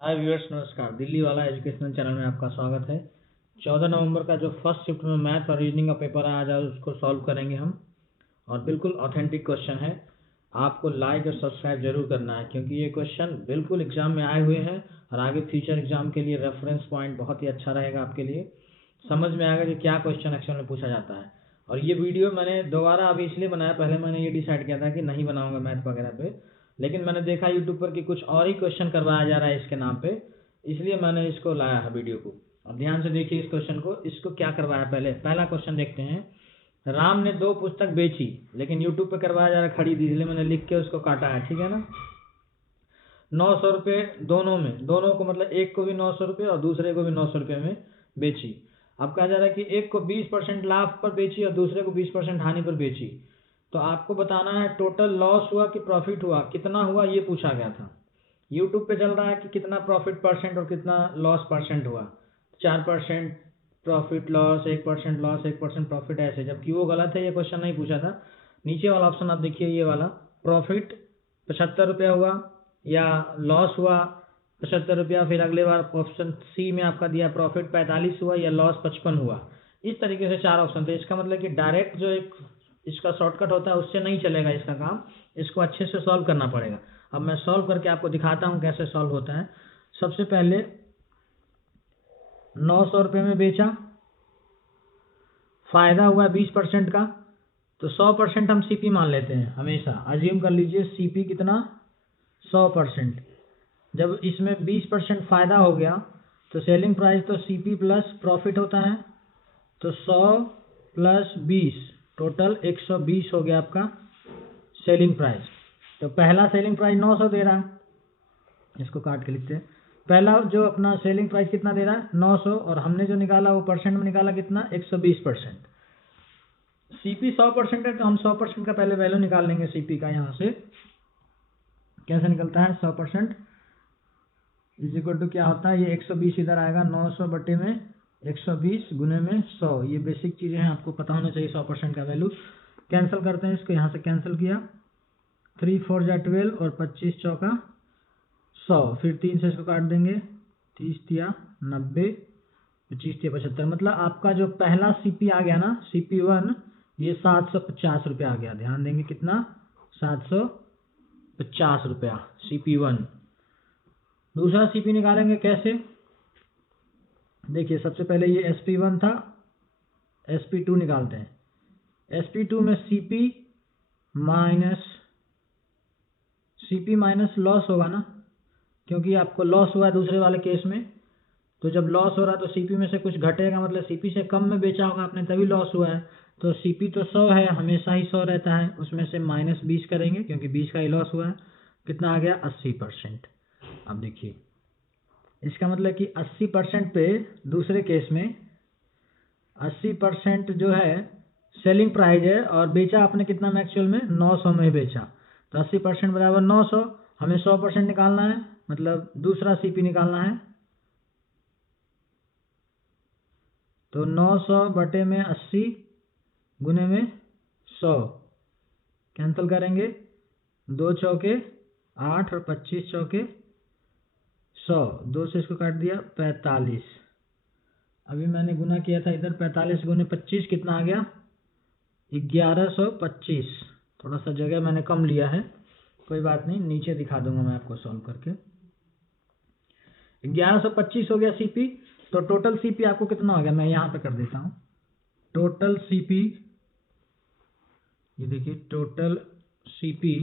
हाय viewers, नमस्कार। दिल्ली वाला educational channel में आपका स्वागत है। 14 नवंबर का जो फर्स्ट शिफ्ट में मैथ और रीजनिंग का पेपर है, आज उसको सॉल्व करेंगे हम। और बिल्कुल ऑथेंटिक क्वेश्चन है। आपको लाइक और सब्सक्राइब जरूर करना है, क्योंकि ये क्वेश्चन बिल्कुल एग्जाम में आए हुए हैं और आगे फ्यूचर एग्जाम के लिए रेफरेंस पॉइंट बहुत ही अच्छा रहेगा आपके लिए। समझ में आएगा कि क्या क्वेश्चन एक्चुअल में पूछा जाता है। और ये वीडियो मैंने दोबारा अभी इसलिए बनाया, पहले मैंने ये डिसाइड किया था कि नहीं बनाऊंगा मैथ वगैरह पे, लेकिन मैंने देखा यूट्यूब पर कि कुछ और ही क्वेश्चन करवाया जा रहा है इसके नाम पे, इसलिए मैंने इसको लाया है वीडियो को। अब ध्यान से देखिए इस क्वेश्चन को। इसको क्या करवाया, पहले पहला क्वेश्चन देखते हैं। राम ने 2 पुस्तक बेची, लेकिन यूट्यूब पे करवाया जा रहा है खरीदी, इसलिए मैंने लिख के उसको काटा है, ठीक है ना। 900 रुपये दोनों में, दोनों को मतलब एक को भी 900 रुपये और दूसरे को भी 900 रुपये में बेची। अब कहा जा रहा है कि एक को 20% लाभ पर बेची और दूसरे को 20% हानि पर बेची। तो आपको बताना है टोटल लॉस हुआ कि प्रॉफिट हुआ, कितना हुआ ये पूछा गया था। यूट्यूब पे चल रहा है कि कितना प्रॉफिट परसेंट और कितना लॉस परसेंट हुआ। 4% प्रॉफिट लॉस, 1% लॉस, 1% प्रॉफिट, ऐसे। जबकि वो गलत है, ये क्वेश्चन नहीं पूछा था। नीचे वाला ऑप्शन आप देखिए, ये वाला प्रॉफिट 75 रुपया हुआ या लॉस हुआ 75 रुपया। फिर अगले बार ऑप्शन सी में आपका दिया प्रॉफिट 45 हुआ या लॉस 55 हुआ। इस तरीके से 4 ऑप्शन थे। इसका मतलब कि डायरेक्ट जो एक इसका शॉर्टकट होता है उससे नहीं चलेगा इसका काम, इसको अच्छे से सॉल्व करना पड़ेगा। अब मैं सॉल्व करके आपको दिखाता हूँ कैसे सॉल्व होता है। सबसे पहले 900 रुपये में बेचा, फायदा हुआ 20% का, तो 100% हम सीपी मान लेते हैं हमेशा। अज्यूम कर लीजिए सीपी कितना, 100%। जब इसमें 20% फायदा हो गया तो सेलिंग प्राइस तो सीपी प्लस प्रॉफिट होता है, तो 100 प्लस 20 टोटल 120 हो गया आपका सेलिंग प्राइस। तो पहला सेलिंग प्राइस 900 दे रहा है, इसको काट के लिखते हैं। पहला जो अपना सेलिंग प्राइस कितना दे रहा है, 900, और हमने जो निकाला वो परसेंट में निकाला कितना, 120%। सीपी 100% है तो हम 100% का पहले वैल्यू निकाल लेंगे सीपी का। यहाँ से कैसे निकलता है, 100% इज इक्वल टू क्या होता है, ये 120 इधर आएगा, 900 बटे में 120 गुने में 100। ये बेसिक चीज़ें हैं, आपको पता होना चाहिए 100% का वैल्यू। कैंसिल करते हैं इसको, यहाँ से कैंसिल किया, 3 4 जा 12 और 25 चौका 100। फिर 3 से इसको काट देंगे, 30 तिया 90, 25 तिया 75। मतलब आपका जो पहला सीपी आ गया ना, CP1, ये 750 रुपया आ गया। ध्यान देंगे कितना, 750 रुपया CP1। दूसरा सीपी निकालेंगे कैसे, देखिए सबसे पहले ये SP1 था, SP2 निकालते हैं। SP2 में CP माइनस लॉस होगा ना, क्योंकि आपको लॉस हुआ है दूसरे वाले केस में। तो जब लॉस हो रहा है तो सीपी में से कुछ घटेगा, मतलब सीपी से कम में बेचा होगा आपने तभी लॉस हुआ है। तो सीपी तो 100 है, हमेशा ही 100 रहता है, उसमें से माइनस 20 करेंगे क्योंकि 20 का ही लॉस हुआ है। कितना आ गया, 80%। अब देखिए इसका मतलब कि 80% पे दूसरे केस में 80% जो है सेलिंग प्राइस है, और बेचा आपने कितना में, एक्चुअल में 900 में बेचा। तो 80% बराबर 900, हमें 100% निकालना है, मतलब दूसरा सीपी निकालना है। तो 900 बटे में 80 गुने में 100, कैंसिल करेंगे, 2 चौके 8 और 25 चौके 100, 2 से इसको काट दिया 45। अभी मैंने गुना किया था इधर, 45 गुने 25 कितना आ गया, 1125। थोड़ा सा जगह मैंने कम लिया है, कोई बात नहीं, नीचे दिखा दूंगा मैं आपको सॉल्व करके। 1125 हो गया सीपी। तो टोटल सीपी आपको कितना हो गया, मैं यहाँ पे कर देता हूँ। टोटल सीपी, ये देखिए टोटल सीपी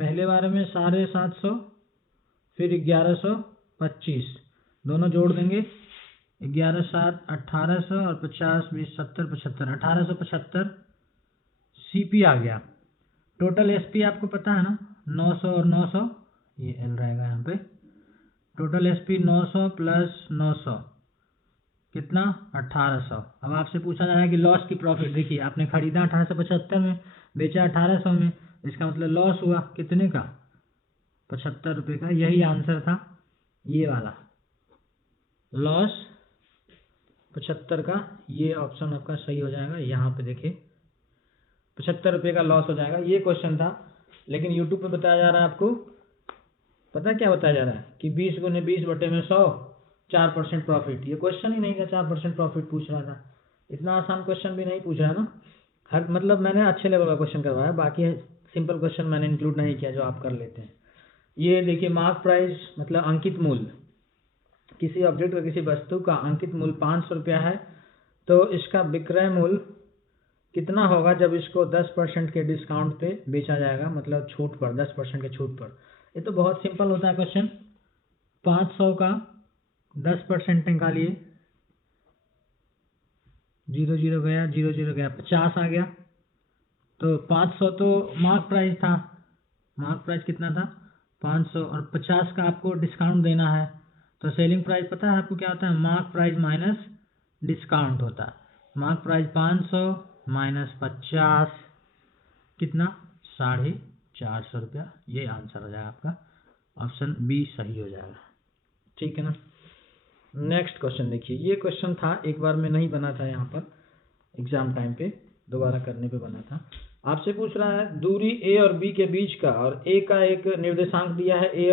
पहले बारे में 750, फिर 1125, दोनों जोड़ देंगे, 11 7 1800 और 50 20 70 75, 1875 सीपी आ गया। टोटल एसपी आपको पता है ना, 900 और 900, ये एल रहेगा यहाँ पे। टोटल एसपी 900 प्लस 900 कितना, 1800। अब आपसे पूछा जा रहा है कि लॉस की प्रॉफिट। देखिए आपने खरीदा 1875 में, बेचा 1800 में, इसका मतलब लॉस हुआ कितने का, 75 रुपये का। यही आंसर था, ये वाला लॉस 75 का। ये ऑप्शन आपका सही हो जाएगा। यहाँ पे देखिए 75 रुपये का लॉस हो जाएगा, ये क्वेश्चन था। लेकिन यूट्यूब पे बताया जा रहा है आपको पता क्या बताया जा रहा है कि 20 गुने 20 बटे में 100, 4% प्रॉफिट। ये क्वेश्चन ही नहीं था 4% प्रॉफिट पूछ रहा था। इतना आसान क्वेश्चन भी नहीं पूछ रहा है ना। हर मतलब मैंने अच्छे लेवल का क्वेश्चन करवाया, बाकी सिंपल क्वेश्चन मैंने इंक्लूड नहीं किया जो आप कर लेते हैं। ये देखिए मार्क प्राइस मतलब अंकित मूल्य, किसी ऑब्जेक्ट का किसी वस्तु का अंकित मूल्य 500 रुपया है, तो इसका विक्रय मूल्य कितना होगा जब इसको 10% के डिस्काउंट पे बेचा जाएगा, मतलब छूट पर, 10% के छूट पर। ये तो बहुत सिंपल होता है क्वेश्चन। 500 का 10% निकालिए, 0 0 गया, 0 0 गया, 50 आ गया। तो 500 तो मार्क प्राइस था, मार्क प्राइस कितना था 500, और 50 का आपको डिस्काउंट देना है। तो सेलिंग प्राइस पता है आपको क्या होता है, मार्क प्राइस माइनस डिस्काउंट होता है। मार्क प्राइस 500 माइनस 50 कितना, 450 रुपया। ये आंसर हो जाएगा आपका, ऑप्शन बी सही हो जाएगा। ठीक है ना। नेक्स्ट क्वेश्चन देखिए, ये क्वेश्चन था एक बार में नहीं बना था, यहाँ पर एग्जाम टाइम पे दोबारा करने पे बना था। आपसे पूछ रहा है दूरी ए और बी के बीच का, और ए का एक निर्देशांक दिया है ए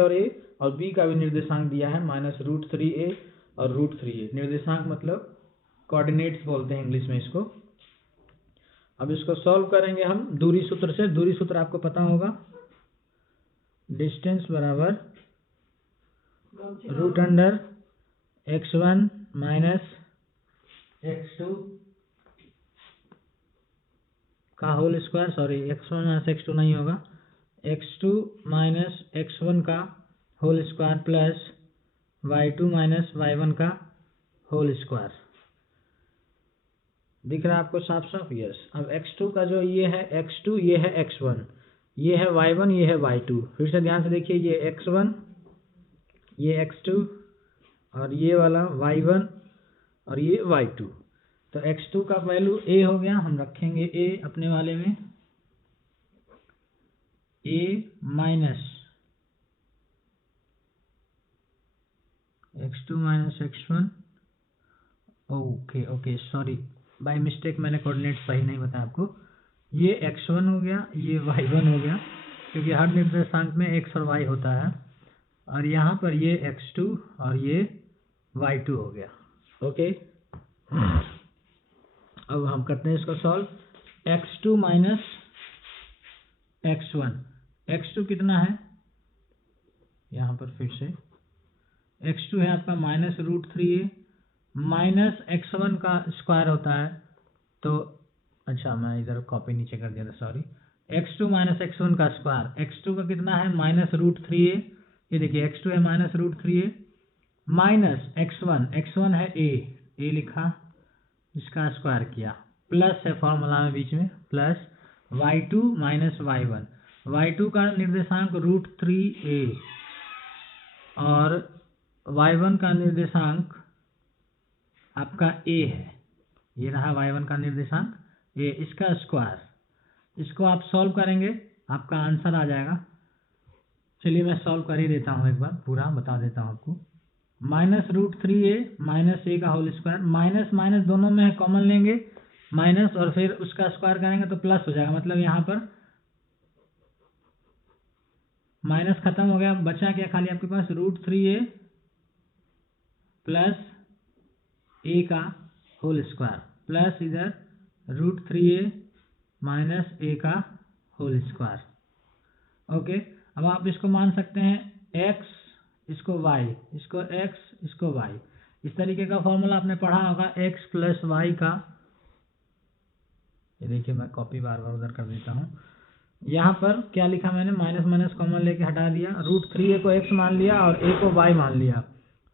और बी का भी निर्देशांक दिया है -√3a और √3a। निर्देशांक मतलब कोऑर्डिनेट्स बोलते हैं इंग्लिश में इसको। अब इसको सॉल्व करेंगे हम दूरी सूत्र से। दूरी सूत्र आपको पता होगा, डिस्टेंस बराबर √x1 माइनस x2 का whole square, sorry x1 minus x2 नहीं होगा, x2 माइनस x1 का whole square plus y2 minus y1 का होल स्क्वायर। दिख रहा है आपको साफ साफ? यस। अब x2 का जो ये है x2, ये है x1, ये है y1, ये है y2। फिर से ध्यान से देखिए, ये x1, ये x2 और ये वाला y1 और ये y2। तो x2 का वैल्यू a हो गया, हम रखेंगे a अपने वाले में, a minus x2 minus x1। Okay sorry, by mistake मैंने कोऑर्डिनेट सही नहीं बताया आपको। ये x1 हो गया, ये y1 हो गया, क्योंकि हर निर्देशांक में x और y होता है। और यहाँ पर ये x2 और ये y2 हो गया। ओके, अब हम करते हैं इसको solve. x2 minus x1, x2 कितना है यहाँ पर, फिर से x2 है आपका -√3a माइनस x1 का स्क्वायर होता है। तो अच्छा, मैं इधर कॉपी नीचे कर दिया था, सॉरी। x2 माइनस x1 का स्क्वायर, x2 का कितना है -√3a, ये देखिए x2 है -√3a माइनस x1 है a लिखा, इसका स्क्वायर किया, प्लस है फॉर्मूला में बीच में, plus y2 minus y1। y2 का निर्देशांक √3a और y1 का निर्देशांक आपका a है, ये रहा y1 का निर्देशांक a, इसका स्क्वायर। इसको आप सॉल्व करेंगे, आपका आंसर आ जाएगा। चलिए मैं सॉल्व कर ही देता हूँ, एक बार पूरा बता देता हूँ आपको। -√3a माइनस a का होल स्क्वायर, माइनस माइनस दोनों में है, कॉमन लेंगे माइनस, और फिर उसका स्क्वायर करेंगे तो प्लस हो जाएगा। मतलब यहाँ पर माइनस खत्म हो गया, बचा क्या खाली आपके पास √3a प्लस a का होल स्क्वायर, प्लस इधर √3a माइनस a का होल स्क्वायर। ओके, अब आप इसको मान सकते हैं x, इसको y, इसको x, इसको y। इस तरीके का फॉर्मूला आपने पढ़ा होगा x प्लस y का। ये देखिए मैं कॉपी बार बार उधर कर देता हूँ। यहाँ पर क्या लिखा मैंने, माइनस माइनस कॉमन लेके हटा दिया, √3a को x मान लिया और a को y मान लिया,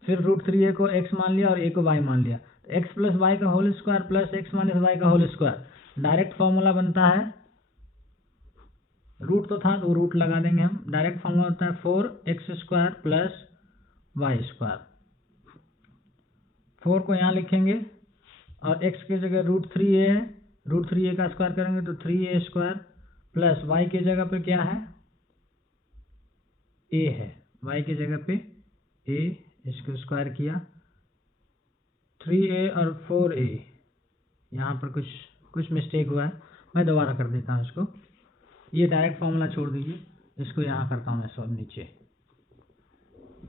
फिर √3a को x मान लिया और a को y मान लिया। तो x प्लस y का whole square plus x minus y का होल स्क्वायर, डायरेक्ट फॉर्मूला बनता है, रूट तो था तो रूट लगा देंगे हम, डायरेक्ट फॉर्मूला होता है 4x² प्लस y स्क्वायर। 4 को यहाँ लिखेंगे और x की जगह √3a है, √3a का स्क्वायर करेंगे तो 3a² प्लस y की जगह पे क्या है, a है, y की जगह पे a, इसको स्क्वायर किया, 3a और 4a। यहाँ पर कुछ मिस्टेक हुआ है, मैं दोबारा कर देता हूँ इसको। ये डायरेक्ट फॉर्मूला छोड़ दीजिए, इसको यहाँ करता हूँ मैं सॉल्व नीचे।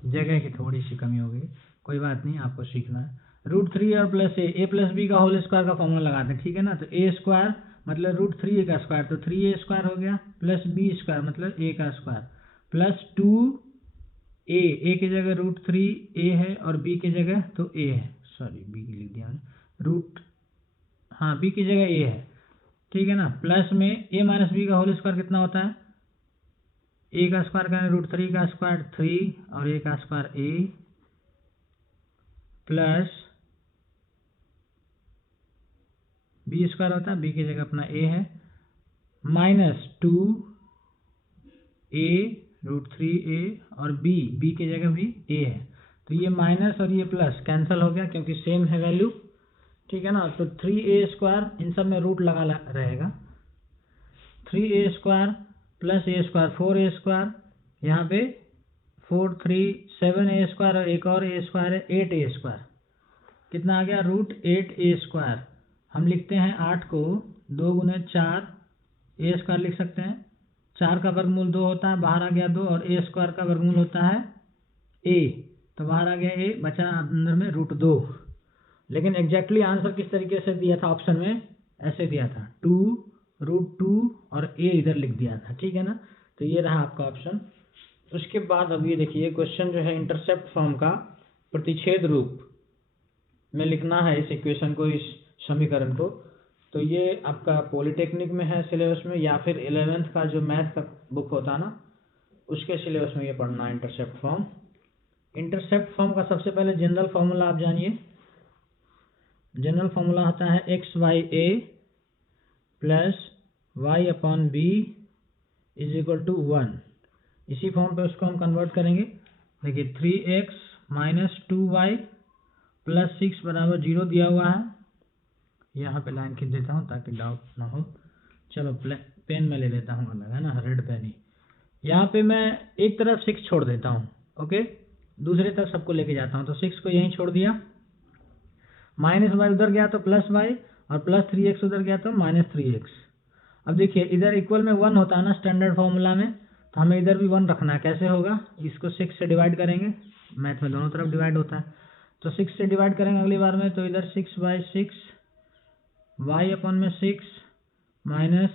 जगह की थोड़ी सी कमी हो गई, कोई बात नहीं, आपको सीखना है। √3 और प्लस ए प्लस बी का होल स्क्वायर का फॉर्मूला लगाते हैं, ठीक है ना। तो ए स्क्वायर मतलब √3a का स्क्वायर, तो 3a स्क्वायर हो गया, प्लस बी स्क्वायर मतलब a का स्क्वायर, प्लस 2a, a की जगह √3a है और b की जगह तो a है, सॉरी b की लिख दिया b की जगह a है, ठीक है ना। प्लस में a माइनस बी का होल स्क्वायर कितना होता है, a का स्क्वायर करें √3 का स्क्वायर 3 और a का square a, plus B square होता है, बी की जगह अपना a है, माइनस 2a √3a और b की जगह भी a है। तो ये माइनस और ये प्लस कैंसिल हो गया क्योंकि सेम है वैल्यू, ठीक है ना। तो 3a स्क्वायर, इन सब में रूट लगा रहेगा, 3a square plus a square 4a square, यहाँ पे 4 3 7a स्क्वायर और एक और a स्क्वायर है 8a स्क्वायर, कितना आ गया √8a स्क्वायर। हम लिखते हैं 8 को 2 गुने 4 a स्क्वायर लिख सकते हैं, 4 का वर्गमूल 2 होता है, बाहर आ गया 2, और a स्क्वायर का वर्गमूल होता है a, तो बाहर आ गया a, बचा अंदर में √2। लेकिन एग्जैक्टली आंसर किस तरीके से दिया था ऑप्शन में, ऐसे दिया था 2√2 और a इधर लिख दिया था, ठीक है ना। तो ये रहा आपका ऑप्शन। उसके बाद अब ये देखिए क्वेश्चन जो है इंटरसेप्ट फॉर्म का प्रतिच्छेद रूप में लिखना है इस इक्वेशन को, इस समीकरण को। तो ये आपका पॉलिटेक्निक में है सिलेबस में, या फिर 11th का जो मैथ का बुक होता है ना उसके सिलेबस में ये पढ़ना है इंटरसेप्ट फॉर्म। इंटरसेप्ट फॉर्म का सबसे पहले जनरल फॉर्मूला आप जानिए। जनरल फॉर्मूला होता है x/a plus y/b is equal to 1। इसी फॉर्म पे उसको हम कन्वर्ट करेंगे। देखिए 3x माइनस 2y प्लस 6 बराबर 0 दिया हुआ है। यहाँ पे लाइन खींच देता हूँ ताकि डाउट ना हो। चलो पेन में ले लेता हूँ अलग, है ना, रेड पेन ही। यहाँ पे मैं एक तरफ 6 छोड़ देता हूँ, ओके, दूसरे तरफ सबको लेके जाता हूँ। तो 6 को यहीं छोड़ दिया, माइनस y उधर गया तो प्लस y, और प्लस 3x उधर गया तो माइनस 3x। अब देखिए इधर इक्वल में 1 होता है ना स्टैंडर्ड फॉर्मूला में, तो हमें इधर भी 1 रखना है। कैसे होगा, इसको 6 से डिवाइड करेंगे, मैथ में दोनों तरफ डिवाइड होता है, तो 6 से डिवाइड करेंगे अगली बार में। तो इधर 6/6 y/6 माइनस,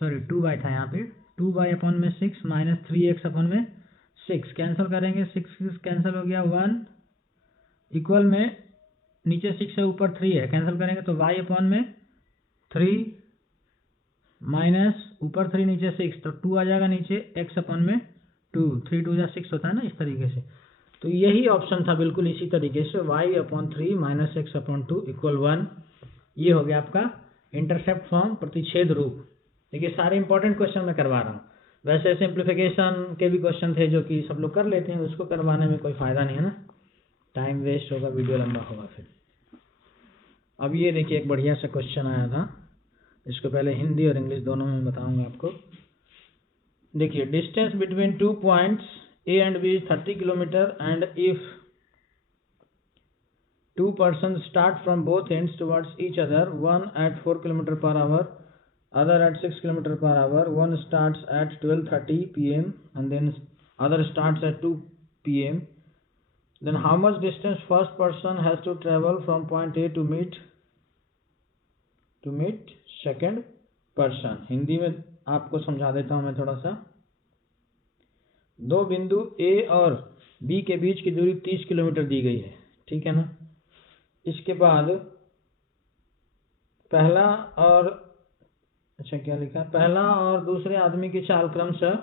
सॉरी 2y था यहाँ पे, 2y/6 माइनस 3x/6 कैंसिल करेंगे, 6 कैंसिल हो गया 1, इक्वल में नीचे 6 है ऊपर 3 है, कैंसिल करेंगे तो y/3 माइनस ऊपर 3 नीचे 6, तो 2 आ जाएगा नीचे, x/2, 3 2 6 होता है ना, इस तरीके से। तो यही ऑप्शन था बिल्कुल इसी तरीके से, y/3 माइनस x/2 इक्वल 1। ये हो गया आपका इंटरसेप्ट फॉर्म प्रतिच्छेद रूप। देखिए सारे इंपॉर्टेंट क्वेश्चन मैं करवा रहा हूँ। वैसे सिंप्लीफिकेशन के भी क्वेश्चन थे जो कि सब लोग कर लेते हैं, उसको करवाने में कोई फ़ायदा नहीं है ना, टाइम वेस्ट होगा, वीडियो लंबा होगा फिर। अब ये देखिए एक बढ़िया सा क्वेश्चन आया था, इसको पहले हिंदी और इंग्लिश दोनों में बताऊंगा आपको। देखिए distance between 2 points A and B is 30 kilometre and if 2 persons start from both ends towards each other, one at 4 km/h, other at 6 km/h, one starts at 12:30 p.m. and then other starts at 2 p.m. Then how much distance first person has to travel from point A to meet second person? Hindi में आपको समझा देता हूँ मैं थोड़ा सा। दो बिंदु A और B के बीच की दूरी 30 किलोमीटर दी गई है, ठीक है ना। इसके बाद पहला और दूसरे आदमी की चाल क्रमशः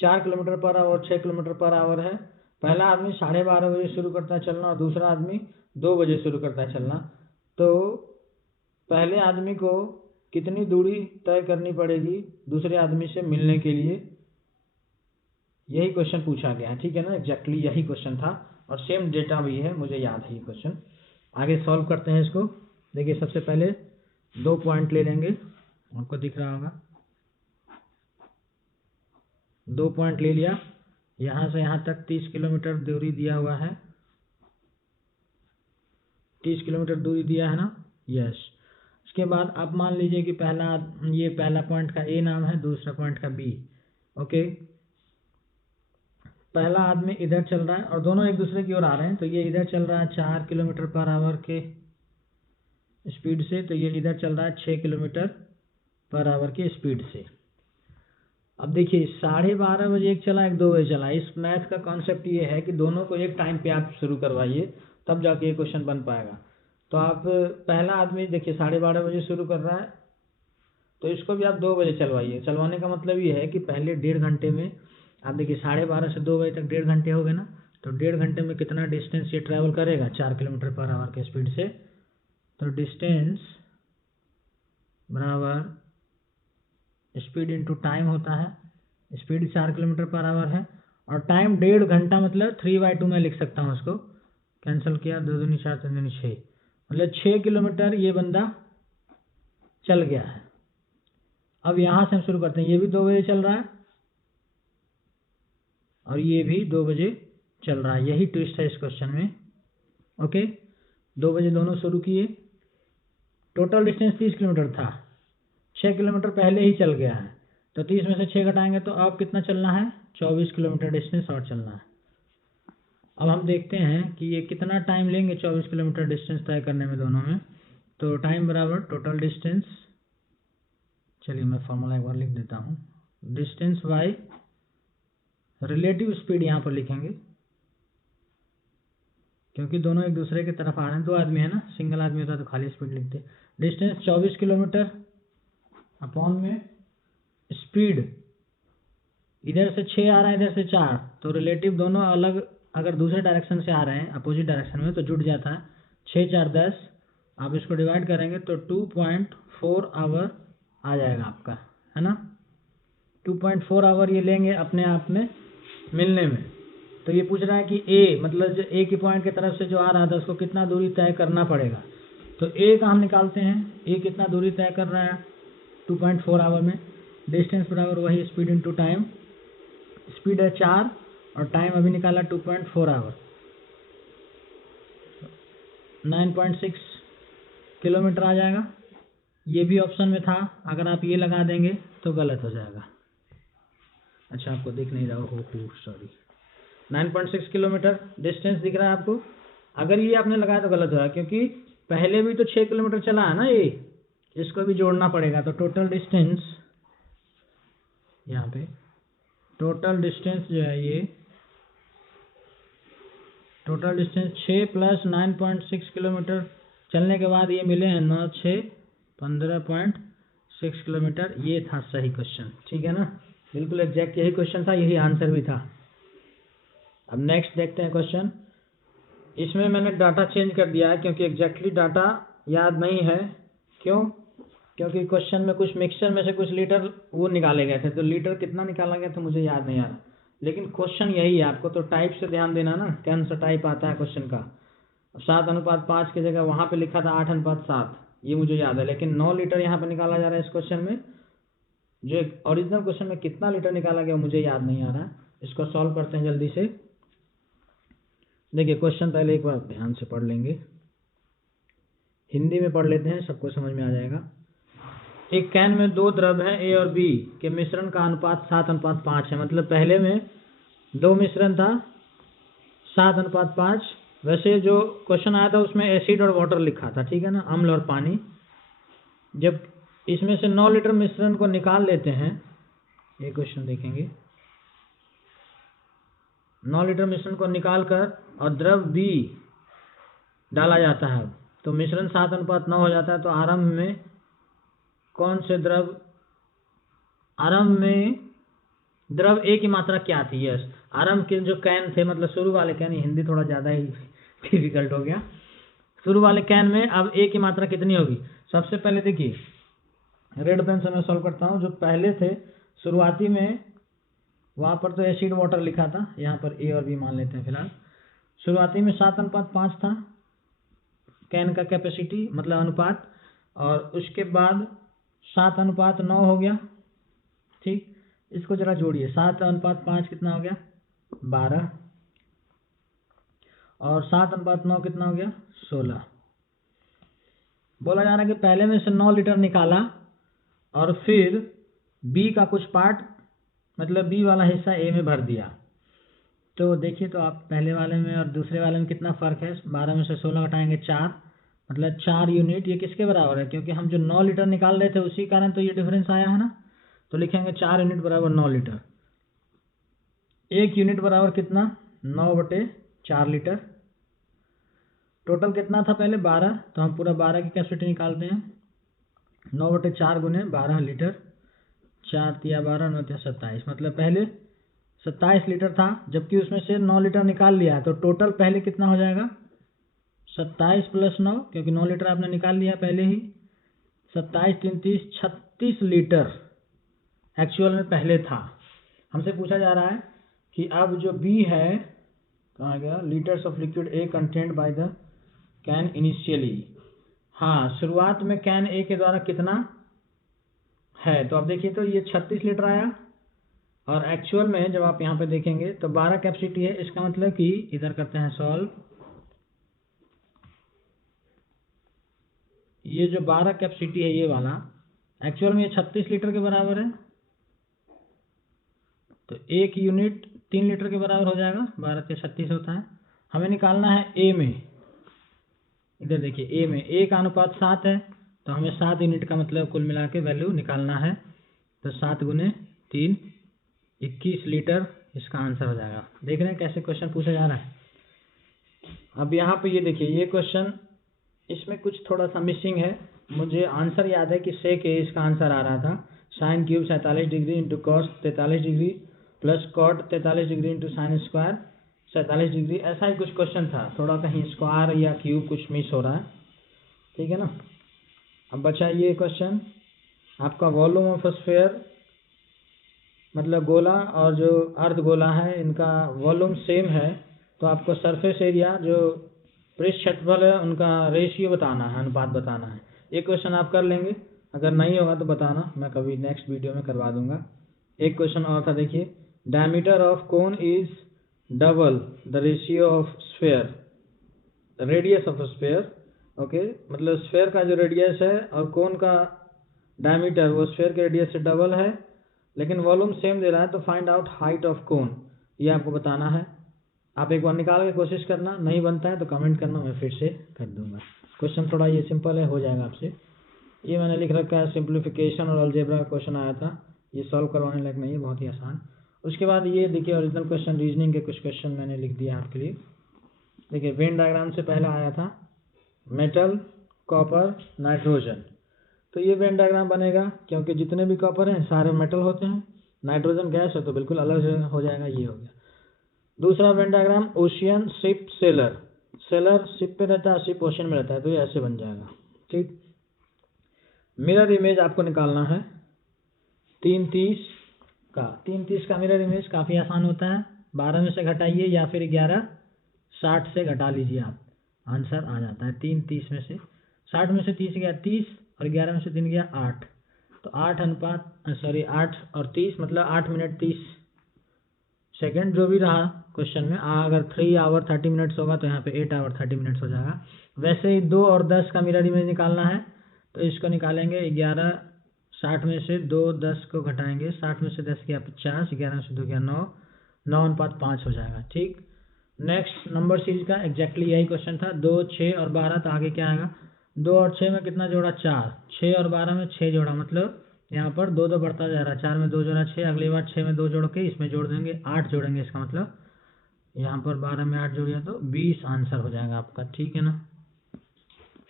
4 km/h और 6 km/h है। पहला आदमी 12:30 बजे शुरू करता है चलना और दूसरा आदमी 2 बजे शुरू करता है चलना। तो पहले आदमी को कितनी दूरी तय करनी पड़ेगी दूसरे आदमी से मिलने के लिए, यही क्वेश्चन पूछा गया है, ठीक है ना। एग्जैक्टली यही क्वेश्चन था और सेम डेटा भी है, मुझे याद है ये क्वेश्चन। आगे सॉल्व करते हैं इसको। देखिए सबसे पहले 2 पॉइंट ले लेंगे, आपको दिख रहा होगा, 2 पॉइंट ले लिया, यहाँ से यहाँ तक 30 किलोमीटर दूरी दिया हुआ है, 30 किलोमीटर दूरी दिया है ना, यस। उसके बाद आप मान लीजिए कि पहला पॉइंट का A नाम है, दूसरा पॉइंट का B, ओके। पहला आदमी इधर चल रहा है और दोनों एक दूसरे की ओर आ रहे हैं, तो ये इधर चल रहा है 4 किलोमीटर पर आवर के स्पीड से, तो ये इधर चल रहा है 6 किलोमीटर पर आवर की स्पीड से। अब देखिए 12:30 बजे एक चला, एक 2 बजे चला। इस मैथ का कॉन्सेप्ट ये है कि दोनों को एक टाइम पे आप शुरू करवाइए, तब जाके ये क्वेश्चन बन पाएगा। तो आप पहला आदमी देखिए 12:30 बजे शुरू कर रहा है, तो इसको भी आप 2 बजे चलवाइए। चलवाने का मतलब ये है कि पहले 1.5 घंटे में आप देखिए 12:30 से 2 बजे तक 1.5 घंटे हो गए ना, तो 1.5 घंटे में कितना डिस्टेंस ये ट्रैवल करेगा 4 किलोमीटर पर आवर के स्पीड से। तो डिस्टेंस बराबर स्पीड इंटू टाइम होता है। स्पीड 4 किलोमीटर पर आवर है और टाइम 1.5 घंटा, मतलब 3/2 में लिख सकता हूँ उसको। कैंसिल किया, 2 दूनी 4 3 दूनी 6, मतलब 6 किलोमीटर ये बंदा चल गया है। अब यहाँ से हम शुरू करते हैं। ये भी 2 बजे चल रहा है और ये भी 2 बजे चल रहा है। यही ट्विस्ट है इस क्वेश्चन में। ओके, 2 बजे दोनों शुरू किए। टोटल डिस्टेंस 30 किलोमीटर था, 6 किलोमीटर पहले ही चल गया है, तो 30 में से 6 घटाएंगे तो अब कितना चलना है, 24 किलोमीटर डिस्टेंस और चलना है। अब हम देखते हैं कि ये कितना टाइम लेंगे 24 किलोमीटर डिस्टेंस तय करने में दोनों में। तो टाइम बराबर टोटल डिस्टेंस, चलिए मैं फॉर्मूला एक बार लिख देता हूँ, डिस्टेंस बाय रिलेटिव स्पीड यहाँ पर लिखेंगे, क्योंकि दोनों एक दूसरे की तरफ आ रहे हैं। 2 आदमी है ना, सिंगल आदमी होता तो खाली स्पीड लिखते। डिस्टेंस 24 किलोमीटर अपॉन में स्पीड, इधर से 6 आ रहा है, इधर से 4, तो रिलेटिव दोनों अलग, अगर दूसरे डायरेक्शन से आ रहे हैं अपोजिट डायरेक्शन में, तो जुड़ जाता है। 6 4 10, आप इसको डिवाइड करेंगे तो 2.4 आवर आ जाएगा आपका, है ना। 2.4 आवर ये लेंगे अपने आप में मिलने में। तो ये पूछ रहा है कि ए, मतलब जो ए की पॉइंट की तरफ से जो आ रहा था उसको कितना दूरी तय करना पड़ेगा। तो ए का हम निकालते हैं, ए कितना दूरी तय कर रहा है 2.4 आवर में। डिस्टेंस बराबर वही स्पीड इंटू टाइम, स्पीड है 4 और टाइम अभी निकाला 2.4 आवर, 9.6 किलोमीटर आ जाएगा। ये भी ऑप्शन में था, अगर आप ये लगा देंगे तो गलत हो जाएगा। अच्छा, आपको दिख नहीं रहा हो, सॉरी, 9.6 किलोमीटर डिस्टेंस दिख रहा है आपको। अगर ये आपने लगाया तो गलत हुआ, क्योंकि पहले भी तो 6 किलोमीटर चला है ना ये, इसको भी जोड़ना पड़ेगा। तो टोटल डिस्टेंस, यहाँ पे टोटल डिस्टेंस जो है ये, टोटल डिस्टेंस 6 प्लस 9.6 किलोमीटर चलने के बाद ये मिले हैं 9 6 15.6 किलोमीटर। ये था सही क्वेश्चन, ठीक है ना, बिल्कुल एग्जैक्ट यही क्वेश्चन था, यही आंसर भी था। अब नेक्स्ट देखते हैं क्वेश्चन। इसमें मैंने डाटा चेंज कर दिया है, क्योंकि एग्जैक्टली डाटा याद नहीं है। क्यों? क्योंकि क्वेश्चन में कुछ मिक्सचर में से कुछ लीटर वो निकाले गए थे, तो लीटर कितना निकाला गया तो मुझे याद नहीं आ रहा, लेकिन क्वेश्चन यही है। आपको तो टाइप से ध्यान देना ना, कौन सा टाइप आता है क्वेश्चन का। 7:5 की जगह वहाँ पे लिखा था 8:7, ये मुझे याद है, लेकिन 9 लीटर यहाँ पे निकाला जा रहा है इस क्वेश्चन में। जो ओरिजिनल क्वेश्चन में कितना लीटर निकाला गया मुझे याद नहीं आ रहा है। इसको सॉल्व करते हैं जल्दी से। देखिए क्वेश्चन पहले एक बार ध्यान से पढ़ लेंगे, हिंदी में पढ़ लेते हैं, सबको समझ में आ जाएगा। एक कैन में 2 द्रव हैं, ए और बी के मिश्रण का अनुपात 7:5 है। मतलब पहले में 2 मिश्रण था, 7:5। वैसे जो क्वेश्चन आया था उसमें एसिड और वाटर लिखा था, ठीक है ना, अम्ल और पानी। जब इसमें से 9 लीटर मिश्रण को निकाल लेते हैं, ये क्वेश्चन देखेंगे, 9 लीटर मिश्रण को निकाल कर और द्रव बी डाला जाता है, तो मिश्रण 7:9 हो जाता है। तो आरंभ में कौन से द्रव, आरंभ में द्रव ए की मात्रा क्या थी? यस, आरंभ के जो कैन थे, मतलब शुरू वाले कैन, हिंदी थोड़ा ज़्यादा ही डिफिकल्ट हो गया। शुरू वाले कैन में अब ए की मात्रा कितनी होगी? सबसे पहले देखिए, रेड पेन से मैं सॉल्व करता हूँ। जो पहले थे शुरुआती में, वहाँ पर तो एसिड वाटर लिखा था, यहाँ पर ए और बी मान लेते हैं फिलहाल। शुरुआती में 7:5 था कैन का कैपेसिटी, मतलब अनुपात, और उसके बाद 7:9 हो गया, ठीक। इसको जरा जोड़िए, 7:5 कितना हो गया? 12, और 7:9 कितना हो गया? 16। बोला जा रहा है कि पहले में से 9 लीटर निकाला और फिर बी का कुछ पार्ट, मतलब बी वाला हिस्सा ए में भर दिया। तो देखिए, तो आप पहले वाले में और दूसरे वाले में कितना फ़र्क है। 12 में से 16 घटाएंगे 4, मतलब 4 यूनिट। ये किसके बराबर है, क्योंकि हम जो 9 लीटर निकाल रहे थे उसी कारण तो ये डिफरेंस आया है ना। तो लिखेंगे 4 यूनिट बराबर 9 लीटर। 1 यूनिट बराबर कितना, 9/4 लीटर। टोटल कितना था पहले, 12, तो हम पूरा 12 की कैपेसिटी निकालते हैं। 9/4 गुने 12 लीटर, 4 तिया 12, 9 तिया 27, मतलब पहले 27 लीटर था, जबकि उसमें से 9 लीटर निकाल लिया है। तो टोटल पहले कितना हो जाएगा, 27 + 9, क्योंकि 9 लीटर आपने निकाल लिया पहले ही। 27 3 30, 36 लीटर एक्चुअल में पहले था। हमसे पूछा जा रहा है कि अब जो बी है, कहाँ गया, litres of liquid A contained by the can initially. हाँ, शुरुआत में कैन ए के द्वारा कितना है, तो अब देखिए, तो ये 36 लीटर आया, और एक्चुअल में जब आप यहाँ पे देखेंगे तो 12 कैपेसिटी है। इसका मतलब कि इधर करते हैं सॉल्व। ये जो 12 कैपेसिटी है ये वाला, एक्चुअल में ये 36 लीटर के बराबर है। तो 1 यूनिट 3 लीटर के बराबर हो जाएगा, 12 से 36 होता है। हमें निकालना है ए में। इधर देखिए, ए में ए का अनुपात 7 है, तो हमें 7 यूनिट का मतलब कुल मिला के वैल्यू निकालना है। तो 7 गुने 3, 21 लीटर इसका आंसर हो जाएगा। देख रहे हैं कैसे क्वेश्चन पूछा जा रहा है। अब यहाँ पे ये देखिए, ये क्वेश्चन इसमें कुछ थोड़ा सा मिसिंग है। मुझे आंसर याद है कि सेक ए इसका आंसर आ रहा था। Sine cube 47 degree into cos 43 degree plus cot 43 degree into sine square 47 degree, ऐसा ही कुछ क्वेश्चन था। थोड़ा कहीं स्क्वायर या क्यूब कुछ मिस हो रहा है, ठीक है ना। अब बचा ये क्वेश्चन आपका, वॉल्यूम ऑफ स्फीयर, मतलब गोला और जो अर्ध गोला है इनका वॉल्यूम सेम है, तो आपको सरफेस एरिया जो पृष्ठ क्षेत्रफल है उनका रेशियो बताना है, अनुपात बताना है। एक क्वेश्चन आप कर लेंगे, अगर नहीं होगा तो बताना, मैं कभी नेक्स्ट वीडियो में करवा दूंगा। एक क्वेश्चन और था, देखिए, diameter of cone is double the ratio of sphere, radius of sphere. Okay, मतलब स्फीयर का जो रेडियस है और कोन का डायमीटर वो स्फीयर के रेडियस से डबल है, लेकिन वॉल्यूम सेम दे रहा है। तो find out height of cone, ये आपको बताना है। आप एक बार निकाल के कोशिश करना, नहीं बनता है तो कमेंट करना, मैं फिर से कर दूंगा। क्वेश्चन थोड़ा ये सिंपल है, हो जाएगा आपसे। ये मैंने लिख रखा है, सिंप्लीफिकेशन और अलजेब्रा का क्वेश्चन आया था, ये सॉल्व करवाने लायक नहीं है, बहुत ही आसान। उसके बाद ये देखिए, ओरिजिनल क्वेश्चन रीजनिंग के कुछ क्वेश्चन मैंने लिख दिया आपके लिए। देखिए, वेन डायग्राम से पहला आया था मेटल, कॉपर, नाइट्रोजन। तो ये वेन डायग्राम बनेगा, क्योंकि जितने भी कॉपर हैं सारे मेटल होते हैं, नाइट्रोजन गैस है तो बिल्कुल अलग हो जाएगा, ये हो गया। दूसरा Venn diagram ocean, ship, seller. Seller ship पे रहता है, शिप ओशियन में रहता है, तो ये ऐसे बन जाएगा, ठीक। मिरर इमेज आपको निकालना है 330 का। 330 का मिरर इमेज काफ़ी आसान होता है, 12 में से घटाइए या फिर 11/60 से घटा लीजिए आप, आंसर आ जाता है। 330 में से 60 में से 30 गया 30, और 11 में से 3 गया 8, तो 8 और 30, मतलब 8 मिनट 30 सेकेंड जो भी रहा क्वेश्चन में। अगर 3 आवर 30 मिनट्स होगा तो यहाँ पे 8 आवर 30 मिनट्स हो जाएगा। वैसे ही 2 और 10 का मिरर इमेज निकालना है, तो इसको निकालेंगे 11/60 में से 2 10 को घटाएंगे, 60 में से 10 गया 50, 11 में से 2 गया 9, 9:5 हो जाएगा, ठीक। नेक्स्ट नंबर सीरीज का एग्जैक्टली यही क्वेश्चन था, 2 6 और 12, तो आगे क्या आएगा, 2 और 6 में कितना जोड़ा, 4, 6 और 12 में 6 जोड़ा, मतलब यहाँ पर 2 2 बढ़ता जा रहा है, 4 में 2 जोड़ा 6, अगली बार 6 में 2 जोड़ के इसमें जोड़ देंगे, 8 जोड़ेंगे, इसका मतलब यहाँ पर 12 में 8 जोड़िए तो 20 आंसर हो जाएगा आपका, ठीक है ना।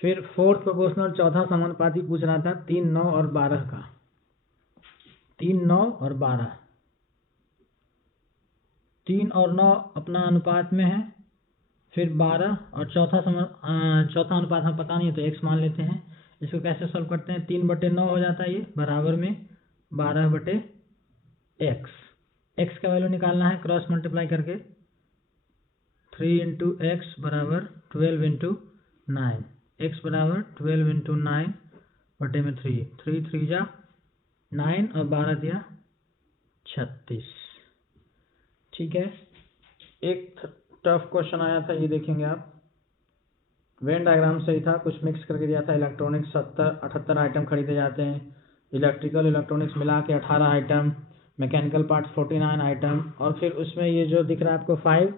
फिर फोर्थ प्रोपोर्शनल चौथा समानुपाती पूछ रहा था 3 9 और 12 का। 3 9 और 12, 3 और 9 अपना अनुपात में है, फिर 12 और चौथा अनुपात हमें पता नहीं है तो x मान लेते हैं। इसको कैसे सॉल्व करते हैं, 3/9 हो जाता है, ये बराबर में 12/x। x का वैल्यू निकालना है क्रॉस मल्टीप्लाई करके, 3 × x बराबर 12 × 9, x बराबर 12 × 9/3, 3 3 जा 9 और 12 दिया 36, ठीक है। एक टफ क्वेश्चन आया था, ये देखेंगे आप, वेन डायग्राम सही था, कुछ मिक्स करके दिया था। इलेक्ट्रॉनिक्स 78 आइटम खरीदे जाते हैं, इलेक्ट्रिकल इलेक्ट्रॉनिक्स मिला के 18 आइटम, मैकेनिकल पार्ट्स 49 आइटम, और फिर उसमें ये जो दिख रहा है आपको 5,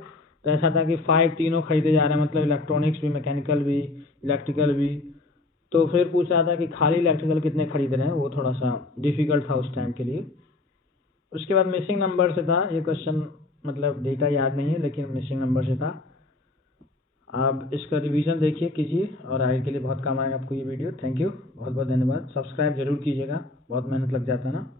तो ऐसा था कि 5 तीनों खरीदे जा रहे हैं, मतलब इलेक्ट्रॉनिक्स भी, मैकेनिकल भी, इलेक्ट्रिकल भी। तो फिर पूछ रहा था कि खाली इलेक्ट्रिकल कितने खरीद रहे हैं, वो थोड़ा सा डिफिकल्ट था उस टाइम के लिए। उसके बाद मिसिंग नंबर से था ये क्वेश्चन, मतलब डेटा याद नहीं है लेकिन मिसिंग नंबर से था। आप इसका रिवीजन देखिए, कीजिए, और आगे के लिए बहुत काम आएगा आपको ये वीडियो। थैंक यू, बहुत बहुत धन्यवाद। सब्सक्राइब जरूर कीजिएगा, बहुत मेहनत लग जाता है ना।